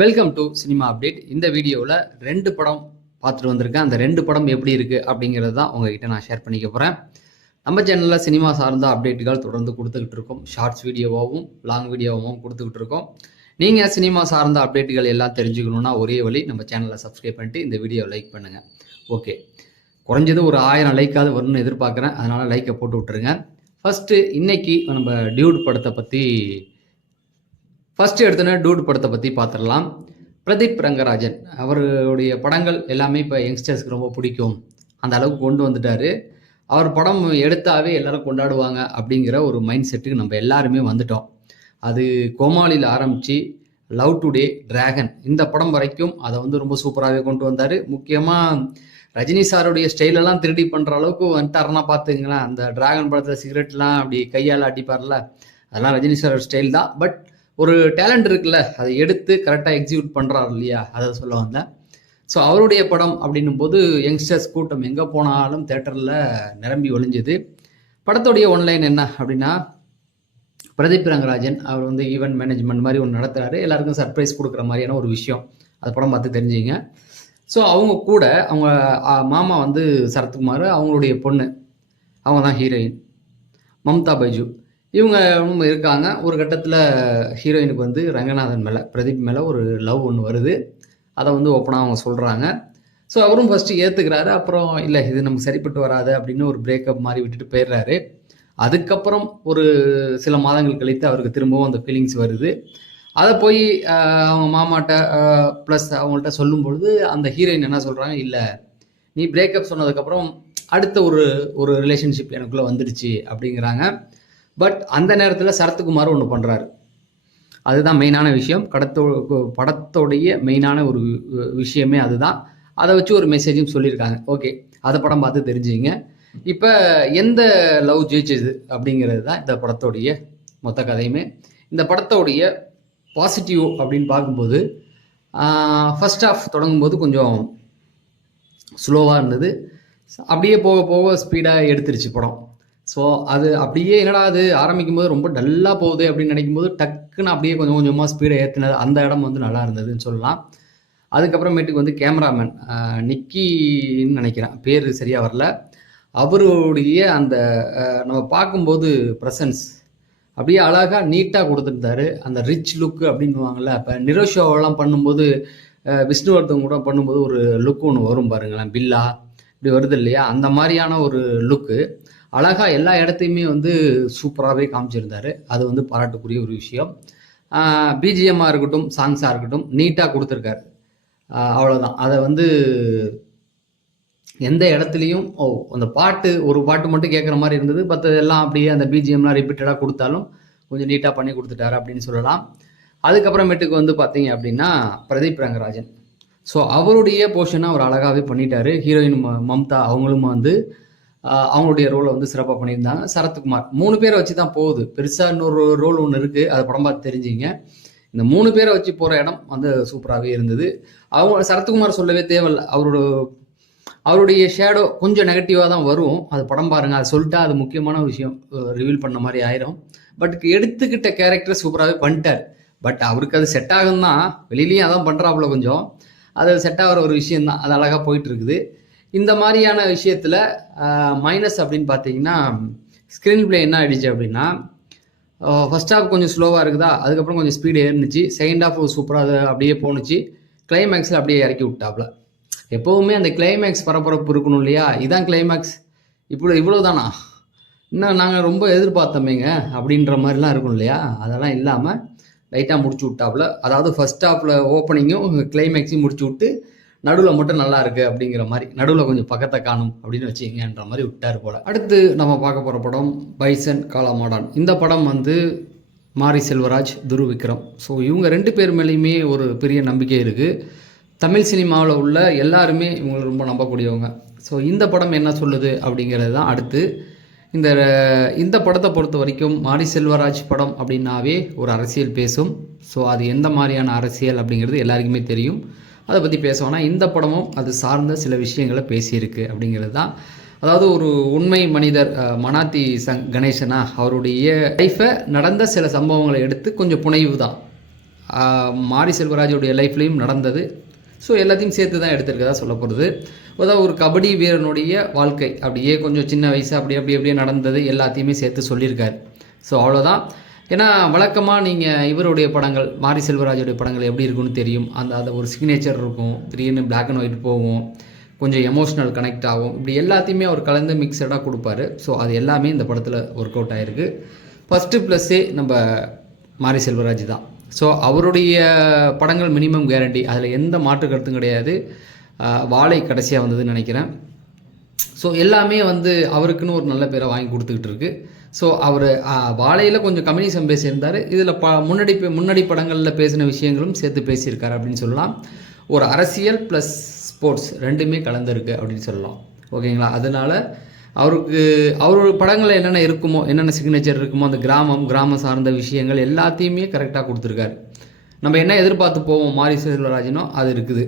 Welcome to cinema update. இந்த வீடியோவில் 2 படம் பார்த்துட்டு வந்திருக்கேன். அந்த 2 படம் எப்படி இருக்குது அப்படிங்கிறது தான் உங்ககிட்ட நான் ஷேர் பண்ணிக்க போகிறேன். நம்ம சேனலில் சினிமா சார்ந்த அப்டேட்டுகள் தொடர்ந்து கொடுத்துக்கிட்டு இருக்கோம். ஷார்ட்ஸ் வீடியோவாகவும் லாங் வீடியோவாகவும் கொடுத்துக்கிட்டு இருக்கோம். நீங்கள் சினிமா சார்ந்த அப்டேட்டுகள் எல்லாம் தெரிஞ்சுக்கணுன்னா ஒரே வழி, நம்ம சேனலை சப்ஸ்கிரைப் பண்ணிட்டு இந்த வீடியோவை லைக் பண்ணுங்கள். ஓகே, குறைஞ்சது ஒரு 1000 லைக்காவது வரும்னு எதிர்பார்க்குறேன். அதனால் லைக்கை போட்டு விட்டுருங்க. ஃபஸ்ட்டு இன்னைக்கு நம்ம டியூட் படத்தை பற்றி எடுத்தோன்னே டூட் படத்தை பற்றி பார்த்துடலாம். பிரதீப் ரங்கராஜன் அவருடைய படங்கள் எல்லாமே இப்போ யங்ஸ்டர்ஸ்க்கு ரொம்ப பிடிக்கும், அந்த அளவுக்கு கொண்டு வந்துட்டார். அவர் படம் எடுத்தாவே எல்லாரும் கொண்டாடுவாங்க அப்படிங்கிற ஒரு மைண்ட் செட்டுக்கு நம்ம எல்லாருமே வந்துட்டோம். அது கோமாளியில் ஆரம்பித்து லவ் டுடே, டிராகன் இந்த படம் வரைக்கும் அதை ரொம்ப சூப்பராகவே கொண்டு வந்தார். முக்கியமாக ரஜினி சாருடைய ஸ்டைலெல்லாம் திருடி பண்ணுற அளவுக்கு வந்துட்டாருன்னா பார்த்துங்களேன். அந்த டிராகன் படத்தில் சிகரெட்லாம் அப்படி கையால் அடிப்பார்ல, அதெல்லாம் ரஜினி சாரோட ஸ்டைல் தான். பட் ஒரு டேலண்ட் இருக்குல்ல, அதை எடுத்து கரெக்டாக எக்ஸிக்யூட் பண்ணுறாரு இல்லையா, அதை சொல்ல வந்தேன். ஸோ அவருடைய படம் அப்படின்னும் போது யங்ஸ்டர்ஸ் கூட்டம் எங்கே போனாலும் தேட்டரில் நிரம்பி ஒழிஞ்சது. படத்துடைய ஒன்லைன் என்ன அப்படின்னா, பிரதீப் ரங்கராஜன் அவர் ஈவெண்ட் மேனேஜ்மெண்ட் மாதிரி ஒன்று நடத்துகிறாரு. எல்லாருக்கும் சர்ப்ரைஸ் கொடுக்குற மாதிரியான ஒரு விஷயம். அது படம் பார்த்து தெரிஞ்சுங்க. ஸோ அவங்க கூட அவங்க மாமா சரத்குமார், அவங்களுடைய பொண்ணு, அவங்க தான் ஹீரோயின் மம்தா பைஜு. இவங்க இருக்காங்க. ஒரு கட்டத்தில் ஹீரோயினுக்கு ரங்கநாதன் மேலே, பிரதீப் மேலே ஒரு லவ் ஒன்று வருது. அதை ஓப்பனாக அவங்க சொல்கிறாங்க. ஸோ அவரும் ஃபஸ்ட்டு ஏற்றுக்கிறாரு. அப்புறம் இல்லை, இது நமக்கு சரிப்பட்டு வராது அப்படின்னு ஒரு பிரேக்கப் மாதிரி விட்டுட்டு போயிடுறாரு. அதுக்கப்புறம் ஒரு சில மாதங்கள் கழித்து அவருக்கு திரும்பவும் அந்த ஃபீலிங்ஸ் வருது. அதை போய் அவங்க மாமாட்ட ப்ளஸ் அவங்கள்ட்ட சொல்லும்பொழுது அந்த ஹீரோயின் என்ன சொல்கிறாங்க, இல்லை நீ பிரேக்கப் சொன்னதுக்கப்புறம் அடுத்த ஒரு ரிலேஷன்ஷிப் எனக்குள்ளே வந்துடுச்சு அப்படிங்கிறாங்க. பட் அந்த நேரத்தில் சரத்குமார் ஒன்று பண்ணுறாரு. அதுதான் மெயினான விஷயம். படத்தோடைய மெயினான ஒரு விஷயமே அதுதான். அதை வச்சு ஒரு மெசேஜும் சொல்லியிருக்காங்க. ஓகே, அதை படம் பார்த்து தெரிஞ்சுங்க. இப்போ எந்த லவ் ஜெயிச்சது அப்படிங்கிறது தான் இந்த படத்தோடைய மொத்த கதையுமே. இந்த படத்தோடைய பாசிட்டிவ் அப்படின்னு பார்க்கும்போது, ஃபர்ஸ்ட் ஆஃப் தொடங்கும்போது கொஞ்சம் ஸ்லோவாக இருந்தது. அப்படியே போக போக ஸ்பீடாக எடுத்துருச்சு படம். ஸோ அது அப்படியே என்னடா அது ஆரம்பிக்கும் போது ரொம்ப டல்லாக போகுது அப்படின்னு நினைக்கும் போது டக்குன்னு அப்படியே கொஞ்சம் கொஞ்சமாக ஸ்பீடை ஏற்றினது, அந்த இடம் நல்லா இருந்ததுன்னு சொல்லலாம். அதுக்கப்புறமேட்டுக்கு கேமராமேன் நிக்கின்னு நினைக்கிறேன், பேர் சரியாக வரல, அவருடைய அந்த நம்ம பார்க்கும்போது ப்ரெசன்ஸ் அப்படியே அழகாக நீட்டாக கொடுத்துருந்தாரு. அந்த ரிச் லுக்கு அப்படின்வாங்கள்ல, இப்போ நிரோஷோவெல்லாம் பண்ணும்போது விஷ்ணுவர்தன் கூட பண்ணும்போது ஒரு லுக் ஒன்று வரும் பாருங்களேன், பில்லா இப்படி வருது இல்லையா, அந்த மாதிரியான ஒரு லுக்கு அழகாக எல்லா இடத்தையுமே சூப்பராகவே காமிச்சிருந்தாரு. அது பாராட்டுக்குரிய ஒரு விஷயம். பிஜிஎம்மாக இருக்கட்டும், சாங்ஸாக இருக்கட்டும், நீட்டாக கொடுத்துருக்காரு. அவ்வளோதான். அதை எந்த இடத்துலையும் அந்த ஒரு பாட்டு மட்டும் கேட்குற மாதிரி இருந்தது. எல்லாம் அப்படியே அந்த பிஜிஎம்லாம் ரிப்பீட்டடாக கொடுத்தாலும் கொஞ்சம் நீட்டாக பண்ணி கொடுத்துட்டாரு அப்படின்னு சொல்லலாம். அதுக்கப்புறமேட்டுக்கு பார்த்தீங்க அப்படின்னா பிரதீப் ரங்கராஜன், ஸோ அவருடைய போர்ஷனை அவர் அழகாகவே பண்ணிட்டாரு. ஹீரோயின் மம்தா அவங்களும் அவங்களுடைய ரோலை சிறப்பாக பண்ணியிருந்தாங்க. சரத்குமார் 3 பேரை வச்சு தான் போகுது. பெருசாக இன்னொரு ரோல் ஒன்று இருக்குது, அதை படம் பார்த்து தெரிஞ்சிங்க. இந்த 3 பேரை வச்சு போகிற இடம் சூப்பராகவே இருந்தது. சரத்குமார் சொல்லவே தேவையில்லை. அவருடைய ஷேடோ கொஞ்சம் நெகட்டிவாக தான் வரும். அது படம் பாருங்கள், அது சொல்லிட்டா அது முக்கியமான விஷயம் ரிவீல் பண்ண மாதிரி ஆயிரும். பட் எடுத்துக்கிட்ட கேரக்டர் சூப்பராகவே பண்ணிட்டார். பட் அவருக்கு அது செட் ஆகும் தான், வெளியிலையும் அதான் பண்ணுறாப்புல, கொஞ்சம் அது செட் ஆகிற ஒரு விஷயந்தான். அது அழகாக போயிட்டு இருக்குது. இந்த மாதிரியான விஷயத்தில் மைனஸ் அப்படின்னு பார்த்தீங்கன்னா, ஸ்க்ரீன் பிளே என்ன ஆகிடுச்சு அப்படின்னா, ஃபர்ஸ்ட் ஹாஃப் கொஞ்சம் ஸ்லோவாக இருக்குதா, அதுக்கப்புறம் கொஞ்சம் ஸ்பீடு ஏறினுச்சு. செகண்ட் ஹாஃப் சூப்பராக அப்படியே போணுச்சு. கிளைமேக்ஸில் அப்படியே இறக்கி விட்டாப்புல. எப்போவுமே அந்த கிளைமேக்ஸ் பரபரப்பு இருக்கணும் இல்லையா, இதான் கிளைமேக்ஸ், இவ்வளோ தானா, இன்னும் நாங்கள் ரொம்ப எதிர்பார்த்தோமேங்க அப்படின்ற மாதிரிலாம் இருக்கும் இல்லையா, அதெல்லாம் இல்லாமல் லைட்டாக முடிச்சு விட்டாப்புல. அதாவது ஃபர்ஸ்ட் ஹாஃபில் ஓப்பனிங்கும் கிளைமேக்ஸையும் முடிச்சு விட்டு நடுவில் மட்டும் நல்லா இருக்கு அப்படிங்கிற மாதிரி, நடுவில் கொஞ்சம் பக்கத்தை காணும் அப்படின்னு வச்சுக்கங்கன்ற மாதிரி விட்டார் போல. அடுத்து நம்ம பார்க்க போகிற படம் பைசன் காலாமாடான். இந்த படம் மாரி செல்வராஜ், துருவ் விக்ரம். ஸோ இவங்க 2 பேர் மேலேயுமே ஒரு பெரிய நம்பிக்கை இருக்குது. தமிழ் சினிமாவில் உள்ள எல்லாருமே இவங்களை ரொம்ப நம்பக்கூடியவங்க. ஸோ இந்த படம் என்ன சொல்லுது அப்படிங்கிறது தான் அடுத்து. இந்த படத்தை பொறுத்த வரைக்கும் மாரி செல்வராஜ் படம் அப்படின்னாவே ஒரு அரசியல் பேசும். ஸோ அது எந்த மாதிரியான அரசியல் அப்படிங்கிறது எல்லாருக்குமே தெரியும். அதை பற்றி பேசுவோன்னா, இந்த படமும் அது சார்ந்த சில விஷயங்களை பேசியிருக்கு அப்படிங்கிறது தான். அதாவது ஒரு உண்மை மனிதர் மனாத்தி கணேசனா அவருடைய லைஃப்பை நடந்த சில சம்பவங்களை எடுத்து கொஞ்சம் புனைவு தான். மாரி செல்வராஜுடைய லைஃப்லேயும் நடந்தது. ஸோ எல்லாத்தையும் சேர்த்து தான் எடுத்திருக்கதா சொல்ல போகிறது. அதாவது ஒரு கபடி வீரனுடைய வாழ்க்கை அப்படியே கொஞ்சம் சின்ன வயசு அப்படியே நடந்தது எல்லாத்தையுமே சேர்த்து சொல்லியிருக்காரு. ஸோ அவ்வளோதான். ஏன்னா வழக்கமாக நீங்கள் இவருடைய படங்கள், மாரி செல்வராஜுடைய படங்கள் எப்படி இருக்குன்னு தெரியும். அந்த ஒரு சிக்னேச்சர் இருக்கும், திடீர்னு பிளாக் அண்ட் ஒயிட் போகும், கொஞ்சம் எமோஷ்னல் கனெக்ட் ஆகும், இப்படி எல்லாத்தையுமே அவர் கலந்து மிக்சடாக கொடுப்பாரு. ஸோ அது எல்லாமே இந்த படத்தில் ஒர்க் அவுட் ஆகிருக்கு. ஃபஸ்ட்டு ப்ளஸ்ஸே நம்ம மாரி செல்வராஜ் தான். ஸோ அவருடைய படங்கள் மினிமம் கேரண்டி, அதில் எந்த மாற்று கருத்தும் கிடையாது. வாழை கடைசியாக வந்ததுன்னு நினைக்கிறேன். ஸோ எல்லாமே அவருக்குன்னு ஒரு நல்ல பேரை வாங்கி கொடுத்துக்கிட்டு இருக்கு. ஸோ அவர் வாழையில் கொஞ்சம் கம்யூனிசம் பேசியிருந்தார், இதில் முன்னாடி படங்களில் பேசின விஷயங்களும் சேர்த்து பேசியிருக்காரு அப்படின்னு சொல்லலாம். ஒரு அரசியல் ப்ளஸ் ஸ்போர்ட்ஸ் ரெண்டுமே கலந்துருக்கு அப்படின்னு சொல்லலாம். ஓகேங்களா? அதனால் அவரோட படங்களில் என்னென்ன இருக்குமோ, என்னென்ன சிக்னேச்சர் இருக்குமோ, அந்த கிராமம் சார்ந்த விஷயங்கள் எல்லாத்தையுமே கரெக்டாக கொடுத்துருக்காரு. நம்ம என்ன எதிர்பார்த்து போவோம் மாரி செல்வராஜனோ அது இருக்குது.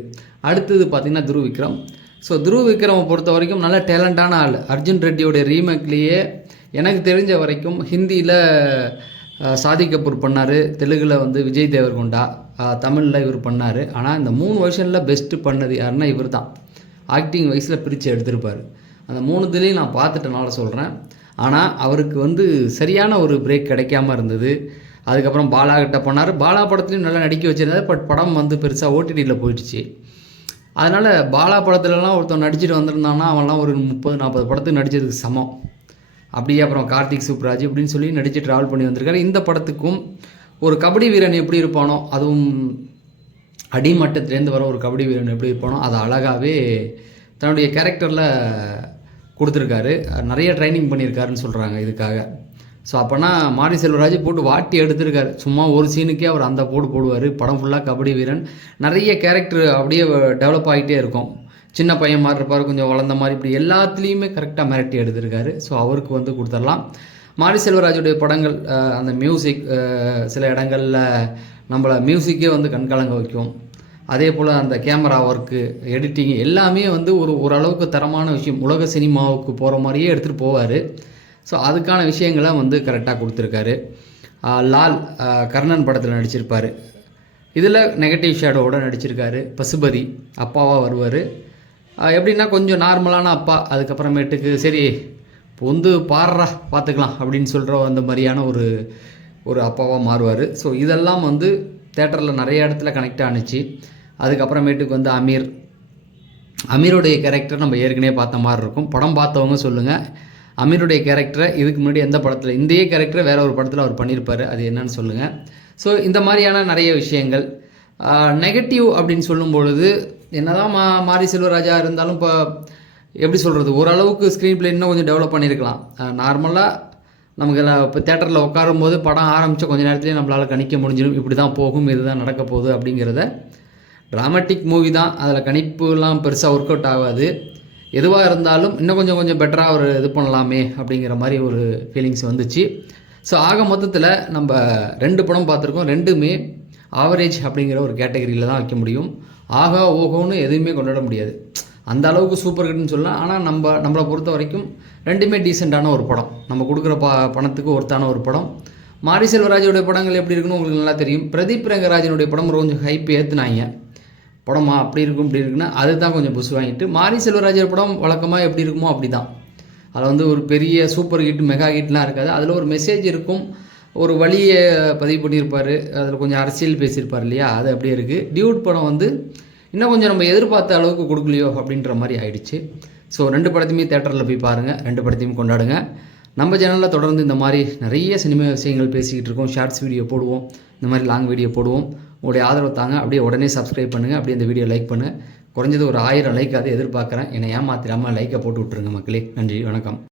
அடுத்தது பார்த்திங்கன்னா துருவ் விக்ரம். ஸோ துருவ் விக்ரமை பொறுத்த வரைக்கும் நல்ல டேலண்டான ஆள். அர்ஜுன் ரெட்டியோடைய ரீமேக்லேயே எனக்கு தெரிஞ்ச வரைக்கும் ஹிந்தியில் சாதிக் கபூர் பண்ணார், தெலுங்கில் விஜய் தேவர்கொண்டா, தமிழில் இவர் பண்ணார். ஆனால் இந்த 3 வருஷனில் பெஸ்ட்டு பண்ணது யாருன்னா இவர் தான். ஆக்டிங் வயசில் பிரித்து எடுத்திருப்பார். அந்த 3துலேயும் நான் பார்த்துட்டனால சொல்கிறேன். ஆனால் அவருக்கு சரியான ஒரு பிரேக் கிடைக்காம இருந்தது. அதுக்கப்புறம் பாலா கிட்ட பண்ணார். பாலா படத்துலையும் நல்லா நடிக்க வச்சுருந்தாரு. பட் படம் பெருசாக ஓடிடியில் போயிடுச்சு. அதனால் பாலா படத்துலலாம் ஒருத்தன் நடிச்சுட்டு வந்திருந்தான்னா அவன்லாம் ஒரு 30-40 படத்துக்கு நடித்ததுக்கு சமம். அப்படியே அப்புறம் கார்த்திக் சுப்ராஜ் இப்படின்னு சொல்லி நடித்து ட்ராவல் பண்ணி வந்திருக்காரு. இந்த படத்துக்கும் ஒரு கபடி வீரன் எப்படி இருப்பானோ, அதுவும் அடிமட்டத்துலேருந்து வர ஒரு கபடி வீரன் எப்படி இருப்பானோ அதை அழகாகவே தன்னுடைய கேரக்டரில் கொடுத்துருக்காரு. நிறைய ட்ரைனிங் பண்ணியிருக்காருன்னு சொல்கிறாங்க இதுக்காக. ஸோ அப்போனா மாரி செல்வராஜ் போட்டு வாட்டி எடுத்திருக்காரு. சும்மா ஒரு சீனுக்கே அவர் அந்த போடுவார். படம் ஃபுல்லாக கபடி வீரன், நிறைய கேரக்டர் அப்படியே டெவலப் ஆகிட்டே இருக்கும். சின்ன பையன் மாதிரி இருப்பார், கொஞ்சம் வளர்ந்த மாதிரி, இப்படி எல்லாத்துலேயுமே கரெக்டாக மிரட்டி எடுத்திருக்காரு. ஸோ அவருக்கு கொடுத்துடலாம். மாரி செல்வராஜுடைய படங்கள் அந்த மியூசிக் சில இடங்களில் நம்மளை மியூசிக்கே கண்கலங்க வைக்கும். அதே போல் அந்த கேமரா ஒர்க்கு, எடிட்டிங் எல்லாமே ஓரளவுக்கு தரமான விஷயம். உலக சினிமாவுக்கு போகிற மாதிரியே எடுத்துகிட்டு போவார். ஸோ அதுக்கான விஷயங்களை கரெக்டாக கொடுத்துருக்காரு. லால் கர்ணன் படத்தில் நடிச்சிருப்பார். இதில் நெகட்டிவ் ஷேடோவோடு நடிச்சிருக்காரு. பசுபதி அப்பாவாக வருவார். எப்படின்னா கொஞ்சம் நார்மலான அப்பா, அதுக்கப்புறமேட்டுக்கு சரி பாடுறா பார்த்துக்கலாம் அப்படின்னு சொல்கிற அந்த மாதிரியான ஒரு அப்பாவாக மாறுவார். ஸோ இதெல்லாம் தேட்டரில் நிறைய இடத்துல கனெக்ட் ஆணுச்சு. அதுக்கப்புறமேட்டுக்கு அமீருடைய கேரக்டர் நம்ம ஏற்கனவே பார்த்த மாதிரி இருக்கும். படம் பார்த்தவங்க சொல்லுங்கள், அமீருடைய கேரக்டரை இதுக்கு முன்னாடி எந்த படத்தில், இந்திய கேரக்டரை வேற ஒரு படத்தில் அவர் பண்ணியிருப்பார், அது என்னன்னு சொல்லுங்கள். ஸோ இந்த மாதிரியான நிறைய விஷயங்கள். நெகட்டிவ் அப்படின்னு சொல்லும் பொழுது என்னதான் மாரி செல்வராஜா இருந்தாலும் இப்போ எப்படி சொல்கிறது, ஓரளவுக்கு ஸ்க்ரீன் பிளே இன்னும் கொஞ்சம் டெவலப் பண்ணியிருக்கலாம். நார்மலாக நமக்கு இப்போ தேட்டரில் உட்காரும்போது படம் ஆரம்பித்த கொஞ்சம் நேரத்துலேயே நம்மளால் கணிக்க முடிஞ்சிடும், இப்படி தான் போகும், இதுதான் நடக்க போகுது அப்படிங்கிறத. ட்ராமாட்டிக் மூவி தான், அதில் கணிப்புலாம் பெருசாக ஒர்க் அவுட் ஆகாது. எதுவாக இருந்தாலும் இன்னும் கொஞ்சம் பெட்டராக ஒரு இது பண்ணலாமே அப்படிங்கிற மாதிரி ஒரு ஃபீலிங்ஸ் வந்துச்சு. ஸோ ஆக மொத்தத்தில் நம்ம 2 படம் பார்த்துருக்கோம். ரெண்டுமே ஆவரேஜ் அப்படிங்கிற ஒரு கேட்டகரியில் தான் வைக்க முடியும். ஆகா ஓஹோன்னு எதுவுமே கொண்டாட முடியாது. அந்த அளவுக்கு சூப்பர் ஹிட்னு சொல்லலாம். ஆனால் நம்மளை பொறுத்த வரைக்கும் ரெண்டுமே டீசெண்டான ஒரு படம். நம்ம கொடுக்குற பணத்துக்கு ஒருத்தான ஒரு படம். மாரி செல்வராஜோடைய படங்கள் எப்படி இருக்குன்னு உங்களுக்கு நல்லா தெரியும். பிரதீப் ரங்கராஜனுடைய படம் கொஞ்சம் ஹைப் ஏற்றுனாங்க. படமா அப்படி இருக்கும் இப்படி இருக்குன்னா அதுதான் கொஞ்சம் புஷ் வாங்கிட்டு, மாரி செல்வராஜர் படம் வழக்கமாக எப்படி இருக்குமோ அப்படி தான். அதில் ஒரு பெரிய சூப்பர் ஹிட் மெகா ஹிட்லாம் இருக்காது. அதில் ஒரு மெசேஜ் இருக்கும், ஒரு வழியை பதிவு பண்ணியிருப்பார், அதில் கொஞ்சம் அரசியல் பேசியிருப்பார் இல்லையா, அது அப்படியே இருக்குது. டியூட் படம் இன்னும் கொஞ்சம் நம்ம எதிர்பார்த்த அளவுக்கு கொடுக்கலையோ அப்படின்ற மாதிரி ஆயிடுச்சு. ஸோ 2 படத்தையுமே தேட்டரில் போய் பாருங்கள், 2 படத்தையும் கொண்டாடுங்க. நம்ம சேனலில் தொடர்ந்து இந்த மாதிரி நிறைய சினிமா விஷயங்கள் பேசிக்கிட்டு இருக்கோம். ஷார்ட்ஸ் வீடியோ போடுவோம், இந்த மாதிரி லாங் வீடியோ போடுவோம். உங்களுடைய ஆதரவு தாங்க. அப்படியே உடனே சப்ஸ்கிரைப் பண்ணுங்கள், அப்படியே இந்த வீடியோ லைக் பண்ணுங்கள். குறைஞ்சது ஒரு 1000 லைக் அதை எதிர்பார்க்குறேன். என்னை ஏமாத்திராமல் லைக்கை போட்டு விட்ருங்க மக்களே. நன்றி, வணக்கம்.